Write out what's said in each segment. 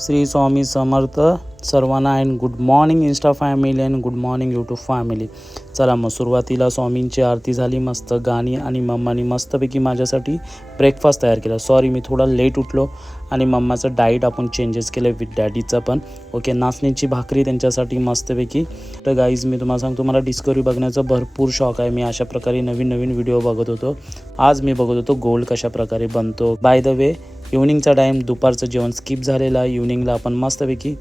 श्री स्वामी समर्थ सर्वांना and good morning Insta family and good morning YouTube family. चला मग सुरुवातीला स्वामींची आरती झाली, मस्त गाणी आणि मम्मानी मस्तपैकी माझ्यासाठी ब्रेकफास्ट तयार केला. सॉरी मी थोडा लेट उठलो आणि मम्माचं डाईट आपण चेंजेस केलं विथ डॅडीचं पण. ओके, नाचणीची भाकरी त्यांच्यासाठी मस्तपैकी. तर गाईज मी तुम्हाला सांगतो, मला डिस्कवरी बघण्याचा भरपूर शौक आहे. मी अशा प्रकारे नवीन नवीन व्हिडिओ बघत होतो. आज मी बघत होतो गोल्ड कशा प्रकारे बनतो. बाय द वे इव्हनिंगचा टाईम, दुपारचं जेवण स्किप झालेलं आहे. इव्हनिंगला आपण मस्तपैकी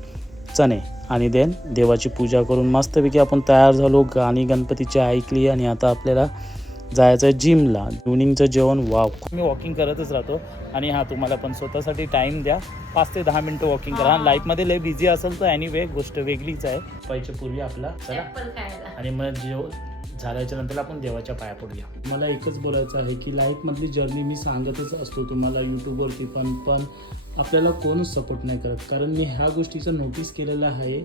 चणे आणि देन देवाची पूजा करून मस्तपैकी आपण तयार झालो. गाणी गणपतीची ऐकली आणि आता आपल्याला जायचं आहे जिमला. इव्हनिंगचं जेवण वाव. मी वॉकिंग करतच राहतो आणि हां, तुम्हाला पण स्वतःसाठी टाईम द्या. 5 ते 10 मिनटं वॉकिंग करा. लाईफमध्ये लय बिझी असेल तर एनिवे गोष्ट वेगळीच आहे. पाहिजे पूर्वी आपला चला आणि मग झाल्याच्या नंतर आपण देवाच्या पाया पडूया. मला एकच बोलायचं आहे की लाईफमधली जर्नी मी सांगतच असतो तुम्हाला यूट्यूबवरती, पण आपल्याला कोणच सपोर्ट नाही करत. कारण मी ह्या गोष्टीचं नोटीस केलेलं आहे.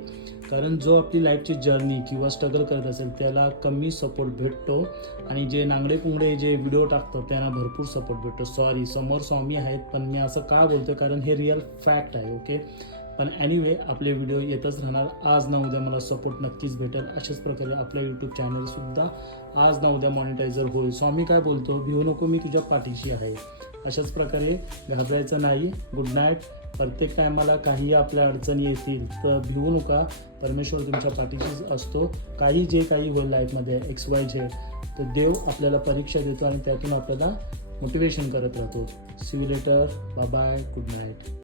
कारण जो आपली लाईफची जर्नी किंवा स्ट्रगल करत असेल त्याला कमी सपोर्ट भेटतो आणि जे नांगडे पुंगडे जे व्हिडिओ टाकतात त्यांना भरपूर सपोर्ट भेटतो. सॉरी, समोर स्वामी आहेत पण मी असं का बोलतो कारण हे रिअल फॅक्ट आहे. ओके, पण एनिवे आपले व्हिडिओ येतच राहणार. आज ना उद्या मला सपोर्ट नक्कीच भेटेल. अशाच प्रकारे आपलं यूट्यूब चॅनलसुद्धा आज ना उद्या मॉनिटायझर होईल. स्वामी काय बोलतो, भिवू नको, मी तुझ्या पाठीशी आहे. अशाच प्रकारे घाबरायचं नाही. Good night. प्रत्येक टायमाला काही आपल्या अडचणी येतील तर भिवू नका. परमेश्वर तुमच्या पाठीशीच असतो. काही जे काही होईल लाईफमध्ये XYZ तर देव आपल्याला परीक्षा देतो आणि त्यातून आपल्याला मोटिवेशन करत राहतो. See you later. Bye bye. Good night.